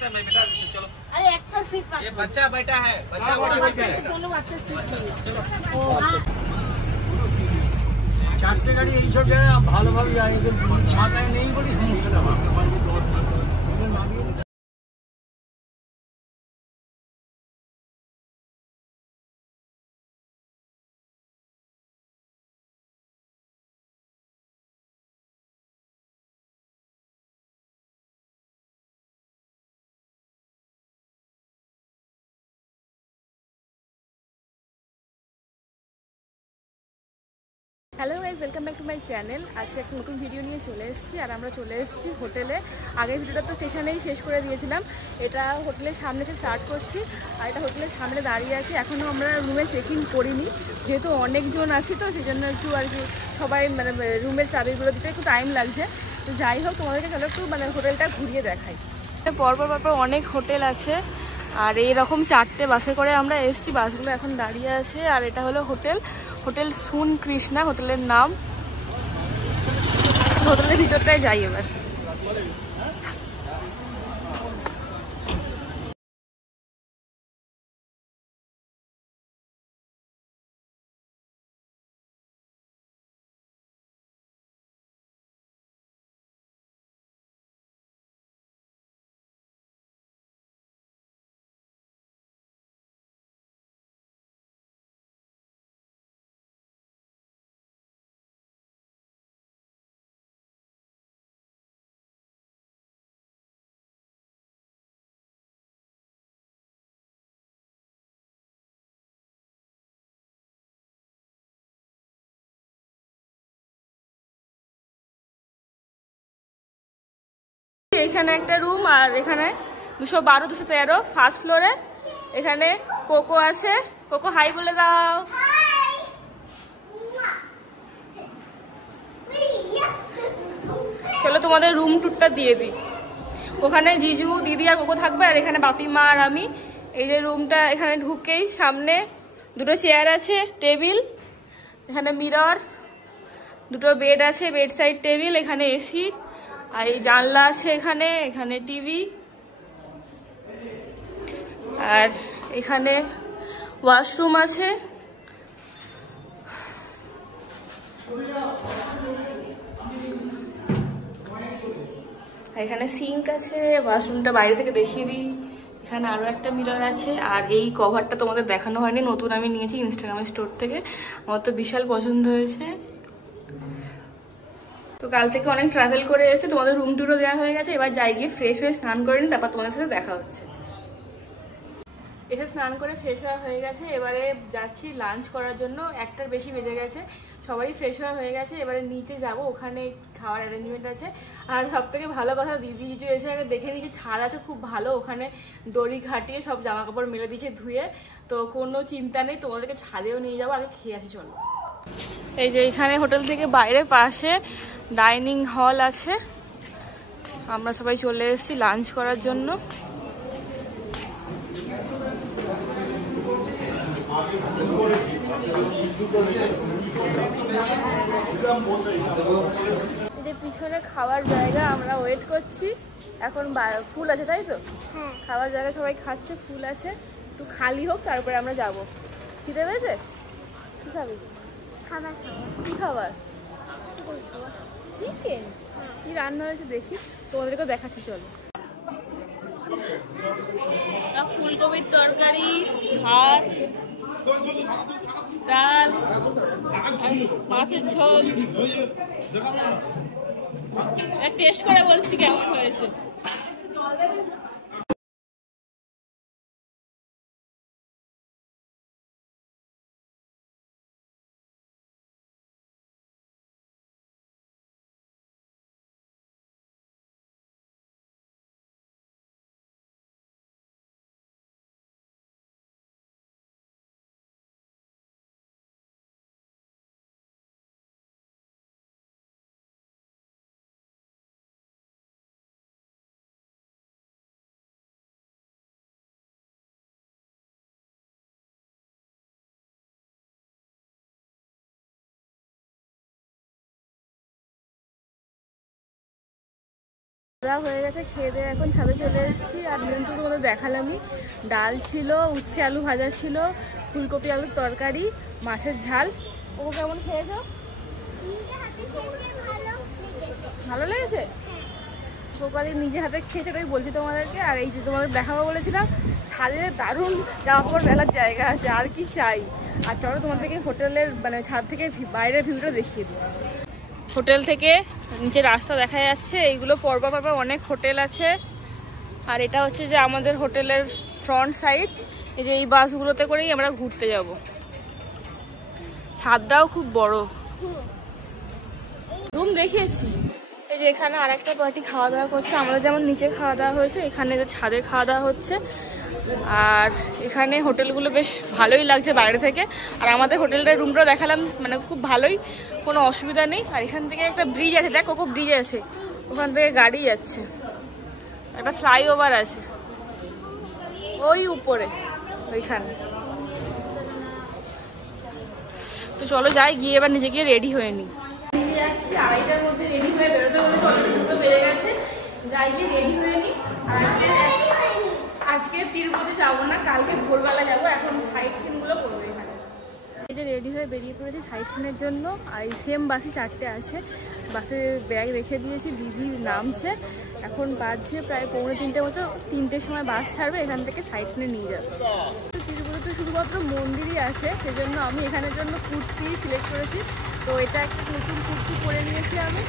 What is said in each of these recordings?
सकते हैं, मैं बैठा दूँ, चलो। अरे एक तो सीट ये बच्चा बैठा है, बच्चा बड़ा बैठा है। दोनों बच्चे सीट চারটে গাড়ি এইসব জায়গায় ভালোভাবে যায়, এদের মাথায় নেই বলি সমস্যাটা হয়। Hello guys, welcome back to my channel. আজকে একটা নতুন ভিডিও নিয়ে চলে এসেছি, আর আমরা চলে এসেছি হোটেলে। আগের ভিডিওটা তো স্টেশনেই শেষ করে দিয়েছিলাম, এটা হোটেলের সামনে এসে স্টার্ট করছি। আর এটা হোটেলের সামনে দাঁড়িয়ে আছি, এখনও আমরা রুমে চেক ইন করিনি, যেহেতু অনেকজন আছি তো সেই জন্য একটু আর কি সবাই মানে রুমের চাবিগুলো দিতে একটু টাইম লাগছে। তো যাই হোক, তোমাদেরকে চলো একটু মানে হোটেলটা ঘুরিয়ে দেখাই। পরপর অনেক হোটেল আছে, আর এইরকম 4টে বাসে করে আমরা এসেছি, বাসগুলো এখন দাঁড়িয়ে আছে। আর এটা হলো হোটেল সুন কৃষ্ণা হোটেলের নাম। হোটেলের ভিতরটায় যাই এবার। এখানে একটা রুম, আর এখানে 212 213 ফার্স্ট ফ্লোরে। এখানে কোকো আছে, কোকো হাই বলে দাও। চলো তোমাদের রুম টুরটা দিয়ে দিই। ওখানে জিজু দিদি আর কোকো থাকবে, আর এখানে বাপি মা আর আমি। এই যে রুমটা, এখানে ঢুকেই সামনে 2টো চেয়ার আছে, টেবিল, এখানে মিরর, 2টো বেড আছে, বেড সাইড টেবিল, এখানে এসি, আর এই জানলা আছে, এখানে টিভি, আর এখানে ওয়াশরুম আছে। এখানে সিঙ্ক আছে, ওয়াশরুমটা বাইরে থেকে দেখিয়ে দিই। এখানে আরও একটা মিরর আছে, আর এই কভারটা তোমাদের দেখানো হয়নি, নতুন আমি নিয়েছি ইনস্টাগ্রামের স্টোর থেকে। আমার তো বিশাল পছন্দ হয়েছে। তো কাল থেকে অনেক ট্রাভেল করে এসে তোমাদের রুম টুরও দেওয়া হয়ে গেছে। এবার যাই গিয়ে ফ্রেশ স্নান করে নিই, তারপর তোমাদের সাথে দেখা হচ্ছে। এসে স্নান করে ফ্রেশ হয়ে গেছে, এবারে যাচ্ছি লাঞ্চ করার জন্য। 1টার বেশি বেজে গেছে, সবাই ফ্রেশ হয়ে গেছে। এবারে নিচে যাব, ওখানে খাওয়ার অ্যারেঞ্জমেন্ট আছে। আর সব থেকে ভালো কথা, দিদি কিছু এসে আগে দেখে নিয়েছে, ছাদ আছে খুব ভালো, ওখানে দড়ি খাটিয়ে সব জামা কাপড় মেলে দিয়েছে ধুয়ে। তো কোনো চিন্তা নেই, তোমাদেরকে ছাদেও নিয়ে যাবো, আগে খেয়ে আসি চলো। এই যে এখানে হোটেল থেকে বাইরের পাশে ডাইনিং হল আছে, আমরা সবাই চলে এসেছি লাঞ্চ করার জন্য। এই যে পিছনে খাওয়ার জায়গা, আমরা ওয়েট করছি, এখন ফুল আছে তাই তো? খাওয়ার জায়গা সবাই খাচ্ছে, ফুল আছে, একটু খালি হোক তারপরে আমরা যাব। খিদে পেয়েছে? কি খাবি? কি খাবার? চিকেন? কি রান্না হয়েছে দেখি, তোমাদেরকে দেখাচ্ছি চলো। ফুলকপির তরকারি, ভাত, ডাল, মাছের ঝোল। টেস্ট করে বলছি কেমন হয়েছে। ওরা হয়ে গেছে, খেয়ে দিয়ে এখন ছাদে চলে এসেছি। আর মেন তো তোমাদের দেখালামই, ডাল ছিল, উচ্ছে আলু ভাজা ছিল, ফুলকপি আলুর তরকারি, মাছের ঝাল। ও কেমন খেয়েছো? ভালো লেগেছে? সকালে নিজে হাতে খেয়েছে, ওটাই বলছি তোমাদেরকে। আর এই যে তোমাদের দেখাবো বলেছিলাম, ছাদে দারুণ জামা কাপড় মেলার জায়গা আছে, আর কি চাই। আর চলো তোমাদেরকে হোটেলের মানে ছাদ থেকে বাইরের ভিউটা দেখিয়ে দিই। হোটেল থেকে নিচে রাস্তা দেখা যাচ্ছে, এইগুলো পরপর পরপর অনেক হোটেল আছে। আর এটা হচ্ছে যে আমাদের হোটেলের ফ্রন্ট সাইড। এই যে এই বাসগুলোতে করেই আমরা ঘুরতে যাব। ছাদটাও খুব বড়, রুম দেখিয়েছি। এই যে এখানে আর একটা পার্টি খাওয়া দাওয়া করছে, আমাদের যেমন নিচে খাওয়া দাওয়া হয়েছে, এখানে যে ছাদে খাওয়া দাওয়া হচ্ছে। আর এখানে হোটেলগুলো বেশ ভালোই লাগছে বাইরে থেকে। আর আমাদের হোটেলটার রুমটাও দেখালাম, মানে খুব ভালোই, কোনো অসুবিধা নেই। আর এখান থেকে একটা ব্রিজ আছে, দেখ কোকো ব্রিজ আছে, ওখান থেকে গাড়ি যাচ্ছে। একটা ফ্লাইওভার আছে ওই উপরে ওইখানে। তো চলো যাই, গিয়ে এবার নিজে গিয়ে রেডি হয়ে নিই। নিজে যাচ্ছি 2:30টার মধ্যে রেডি হয়ে বেরোতে বলে, চলো দুটো বেড়ে গেছে, যাই গিয়ে রেডি হয়ে নিই। আর আজকে তিরুপতি যাবো না, কালকে ভোরবেলা যাবো। এখন সাইট সিনগুলো করবো এখানে। এই যে রেডি হয়ে বেরিয়ে পড়েছি সাইট সিনের জন্য। আর এই সেম বাসে 4টে আছে, বাসে ব্যাগ রেখে দিয়েছি, দিদি নামছে। এখন বাজছে প্রায় 2:45 মতো, 3টের সময় বাস ছাড়বে, এখান থেকে সাইট সিনে নিয়ে যাবে। তিরুপতিতে শুধুমাত্র মন্দিরই আছে, সেজন্য আমি এখানের জন্য কুর্তি সিলেক্ট করেছি। তো এটা একটা নতুন কুর্তি পরে নিয়েছি আমি।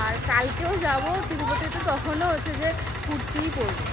আর কালকেও যাব তিরুপতিতে, তখনও হচ্ছে যে কুর্তিই পরবো।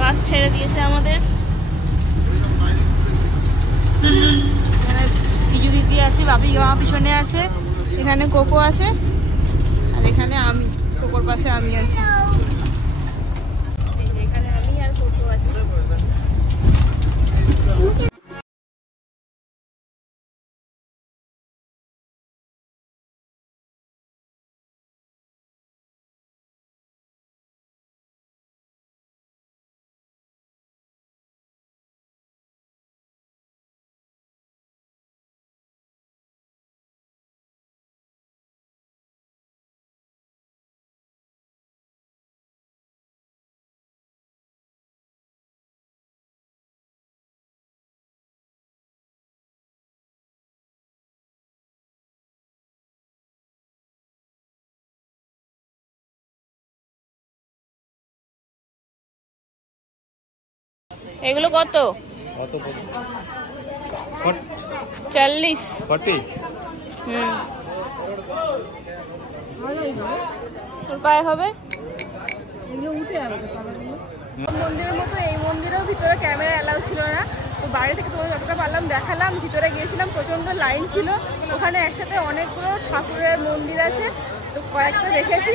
বাস ছেড়ে দিয়েছে আমাদের। কিছু দিদি আছে, বাপি মা পিছনে আছে, এখানে কোকো আছে, আর এখানে আমি, কোকোর পাশে আমি আছি। এখানে আমি আর কোকো আছি। এগুলো কত? 40। পায়ে হবে। মন্দিরের মতো এই মন্দিরেও ভিতরে ক্যামেরা অ্যালাউ ছিল না, তো বাইরে থেকে তোমার যতটা পারলাম দেখালাম। ভিতরে গিয়েছিলাম, প্রচণ্ড লাইন ছিল। ওখানে একসাথে অনেকগুলো ঠাকুরের মন্দির আছে, তো কয়েকটা দেখেছি।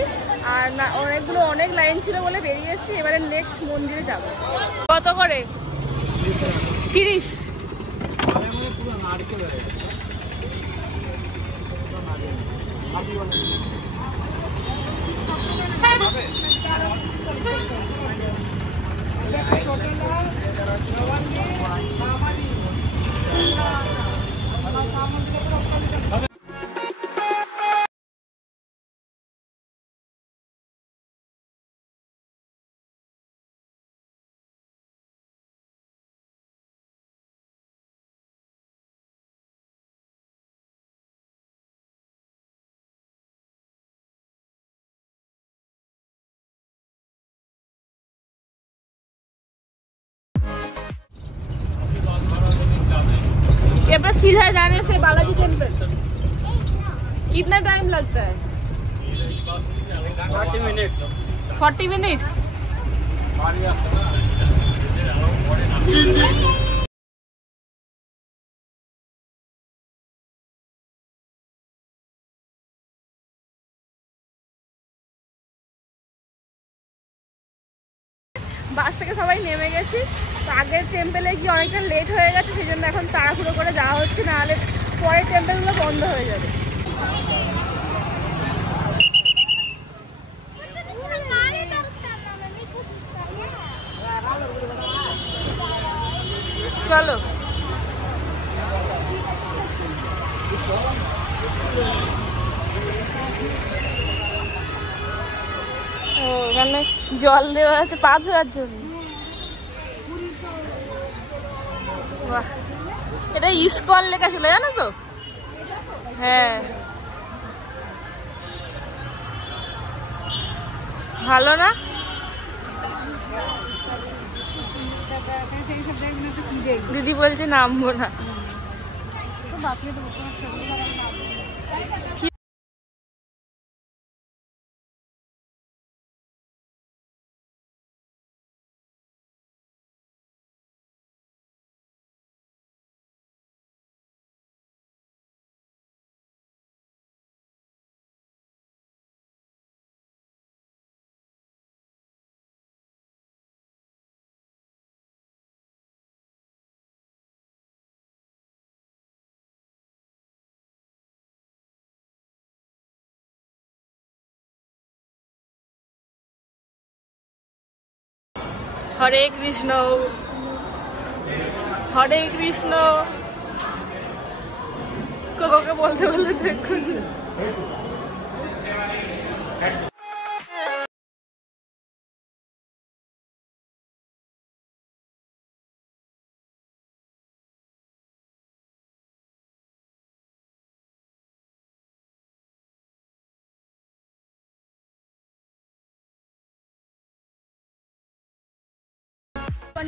আর না অনেকগুলো অনেক লাইন ছিল বলে বেরিয়ে এসেছি। এবারে নেক্সট মন্দিরে যাবো। কত করে? 30। यहाँ पर सीधा जाने से बालाजी टेम्पल कितना टाइम लगता है? 40 मिनट्स। বাস থেকে সবাই নেমে গেছি। তো আগের টেম্পেলে গিয়ে অনেকটা লেট হয়ে গেছে, সেই জন্য এখন তাড়াহুড়ো করে যাওয়া হচ্ছে, নাহলে পরের টেম্পেলগুলো বন্ধ হয়ে যাবে। চলো ওখানে জল দেওয়া আছে পা ধোয়ার জন্য। বাহ, এটা ইস্কন লেখা ছিল জানো তো? হ্যাঁ, ভালো না? দিদি বলছে নামবো না। হরে কৃষ্ণ হরে কৃষ্ণ কোকোকে বলতে বলতে দেখুন।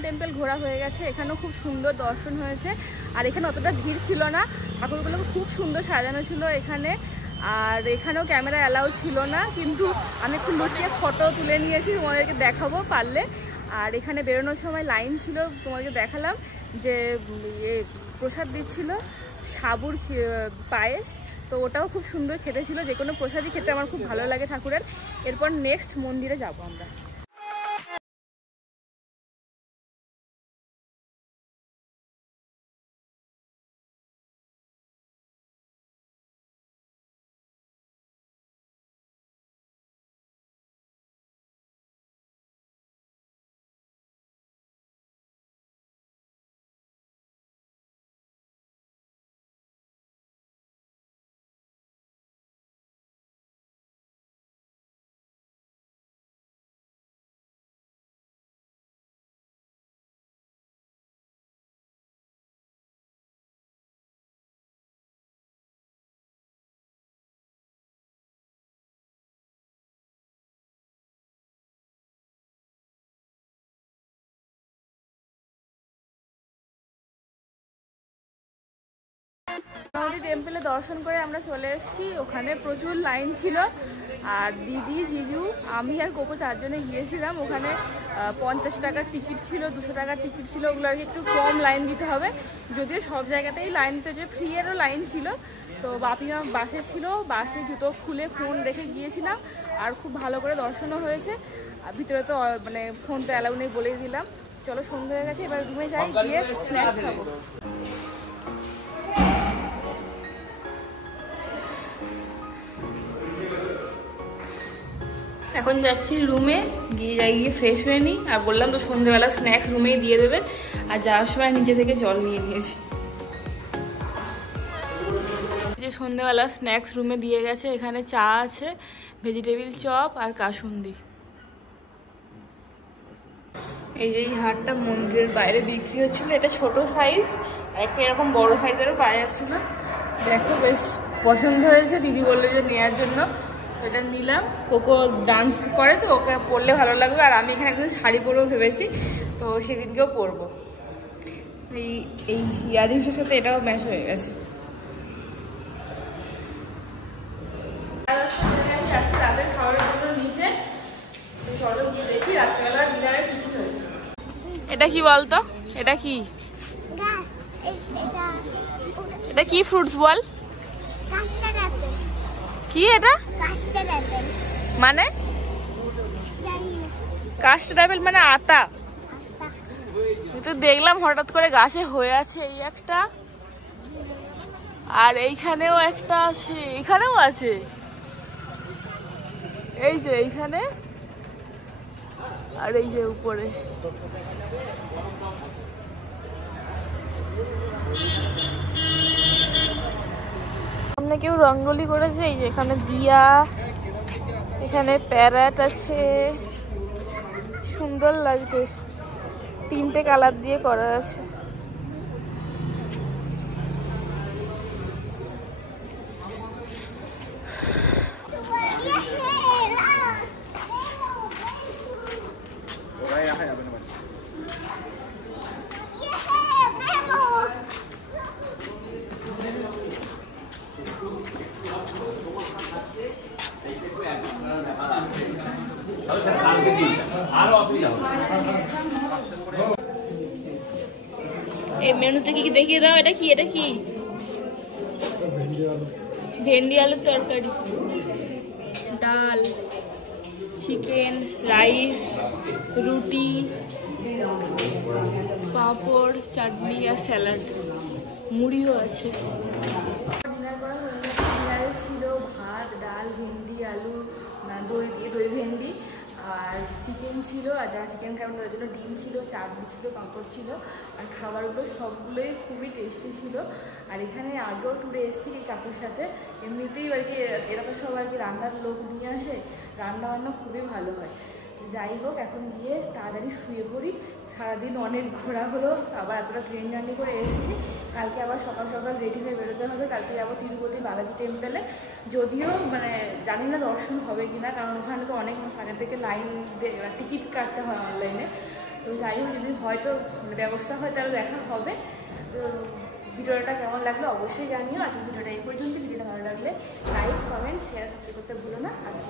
টেম্পল ঘোরা হয়ে গেছে, এখানেও খুব সুন্দর দর্শন হয়েছে। আর এখানে অতটা ভিড় ছিল না, ঠাকুরগুলো খুব সুন্দর সাজানো ছিল এখানে। আর এখানেও ক্যামেরা অ্যালাউ ছিল না, কিন্তু আমি একটু লুকিয়ে ফটো তুলে নিয়েছি, তোমাদেরকে দেখাবো পারলে। আর এখানে বেরোনোর সময় লাইন ছিল, তোমাদেরকে দেখালাম যে প্রসাদ দিচ্ছিল সাবুর পায়েস, তো ওটাও খুব সুন্দর খেতে ছিল। যে কোনো প্রসাদই খেতে আমার খুব ভালো লাগে ঠাকুরের। এরপর নেক্সট মন্দিরে যাবো আমরা। টেম্পলে দর্শন করে আমরা চলে এসেছি। ওখানে প্রচুর লাইন ছিল, আর দিদি, জিজু, আমি আর কোকো চারজনে গিয়েছিলাম। ওখানে 50 টাকার টিকিট ছিল, 200 টাকার টিকিট ছিল, ওগুলো আর কি একটু কম লাইন দিতে হবে। যদিও সব জায়গাতেই লাইন দিতে, যে ফ্রি এরও লাইন ছিল। তো বাপিমা বাসে ছিল, বাসে জুতো খুলে ফোন রেখে গিয়েছিলাম, আর খুব ভালো করে দর্শনও হয়েছে। আর ভিতরে তো মানে ফোন তো অ্যালাউ নেই বলেই দিলাম। চলো, সন্ধ্যা হয়ে গেছে, এবার রুমে যাই, গিয়ে স্ন্যাক্স খাবো। এখন যাচ্ছি রুমে, গিয়ে ফ্রেশ হয়ে নিই। আর বললাম তো সন্ধ্যেবেলা স্ন্যাক্স রুমেই দিয়ে দেবে, আর যাওয়ার সময় নিচে থেকে জল নিয়ে নিয়েছি। যে সন্ধ্যেবেলা স্ন্যাক্স রুমে দিয়ে গেছে, এখানে চা আছে, ভেজিটেবিল চপ আর কাসুন্দি। এই যে এই হারটা মন্দিরের বাইরে বিক্রি হচ্ছিল, এটা ছোট সাইজ, আর একটা এরকম বড় সাইজেরও পাওয়া যাচ্ছিল। দেখো বেশ পছন্দ হয়েছে, দিদি বললো যে নেওয়ার জন্য, এটা নিলাম। কোকো ডান্স করে তো, ওকে পরলে ভালো লাগবে। আর আমি এখানে একদিন শাড়ি পরবো ভেবেছি, তো সেদিনকেও পরবো। এই ইয়ারিংসের সাথে এটাও ম্যাচ হয়ে গেছে। যাচ্ছি রাতের খাবারের জন্য নিচে, চলো গিয়ে দেখি রাত্রেবেলা ডিনারে কি কি হয়েছে। এটা কি বলতো? এটা কি? এটা কি ফ্রুটস বল? কি এটা? মানে কাস্টার্ড অ্যাপেল মানে আতা। তো দেখলাম হঠাৎ করে গাছে হয়ে আছে এই একটা, আর এইখানেও একটা আছে, এইখানেও আছে, এই যে এইখানে, আর এই যে উপরে। সামনে কেউ রঙ্গোলি করেছে, এই যে এখানে দিয়া, এখানে প্যারেট আছে, সুন্দর লাগছে, 3টে কালার দিয়ে করা আছে। এই মেনুতে কি কি দেখিয়ে দাও, এটা কি, এটা কি? ভেন্ডি আলুর তরকারি, ডাল, চিকেন, রাইস, রুটি, পাঁপড়, চাটনি আর স্যালাড, মুড়িও আছে। ডিনার করা হয়ে গেছে। ডিনারে ছিল ভাত, ডাল, ভেন্ডি আলু, দই দিয়ে, দই ভেন্ডি, আর চিকেন ছিল, আর যারা চিকেন খাবেন তাদের জন্য ডিম ছিল, চাটনি ছিল, পাঁপড় ছিল, আর খাবারগুলো সবগুলোই খুবই টেস্টি ছিল। আর এখানে আগেও ট্যুরে এসেছি এই কাকুর সাথে, এমনিতেই আর কি এরা তো সব আর কি রান্নার লোক নিয়ে আসে, রান্না বান্না খুবই ভালো হয়। যাই হোক, এখন গিয়ে তাড়াতাড়ি শুয়ে পড়ি। সারাদিন অনেক ঘোরা হলো, আবার এতটা ট্রেন জার্নি করে এসেছি। কালকে আবার সকাল সকাল রেডি হয়ে বেরোতে হবে। কালকে যাবো তিরুপতি বালাজি টেম্পলে, যদিও মানে জানি না দর্শন হবে কি না, কারণ ওখানে তো অনেক আগে থেকে লাইন টিকিট কাটতে হয় অনলাইনে। তো যাই হোক, যদি হয়তো ব্যবস্থা হয় তাহলে দেখা হবে। তো ভিডিওটা কেমন লাগলো অবশ্যই জানিও। আজকে ভিডিওটা এই পর্যন্ত। ভিডিওটা ভালো লাগলে লাইক, কমেন্ট, শেয়ার, সাবস্ক্রাইব করতে ভুলো না। আজকে